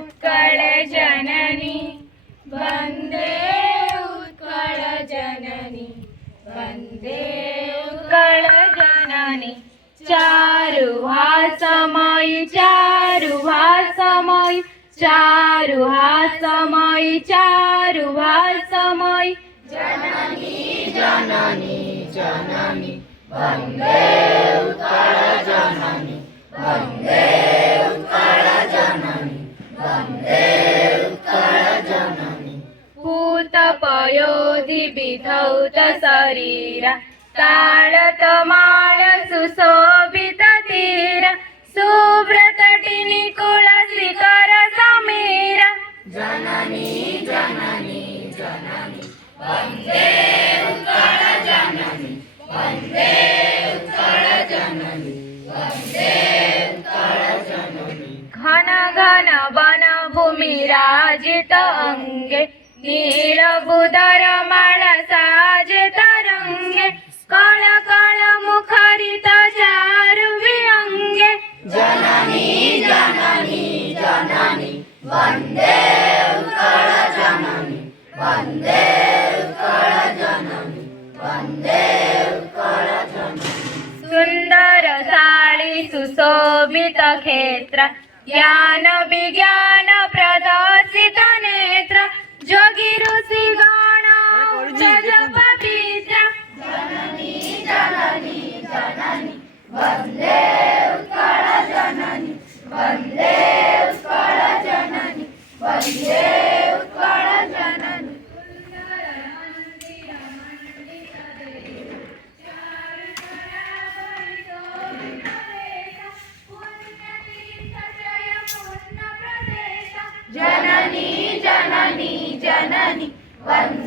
उत्कल जननी वन्दे उत्कल जननी वन्दे उत्कल जननी चारुहासमयी चारुहासमयी चारुहासमयी चारुहासमयी जननी जननी जननी वन्दे उत्कल जननी वन्दे उत्कल जननी वन्दे उत्कल जननी पूतपयोधि विधौत शरीरा ताळत माळ सुशोभित तीर सुव्रतटिनी कुळ शिखर समीर जननी जननी जननी वन्दे उत्कल जननी वन्दे उत्कल जननी वन्दे उत्कल जननी घन घन वन भूमि राजित अंगे नीलबुदर माळ साजे तरंगे कळ कळ मुखरित चारु विहंगे जननी जननी जननी वन्दे उत्कल जननी वन्दे उत्कल जननी वन्दे उत्कल जननी सुंदर साळी सुशोभित क्षेत्र ज्ञान विज्ञान प्रदर्शित नेत्र जोगी ऋषि गण जप विद्या जननी जननी जननी वन्दे उत्कल जननी वन्दे उत्कल जननी वन्दे उत्कल जननी जननी जननी जननी वन्दे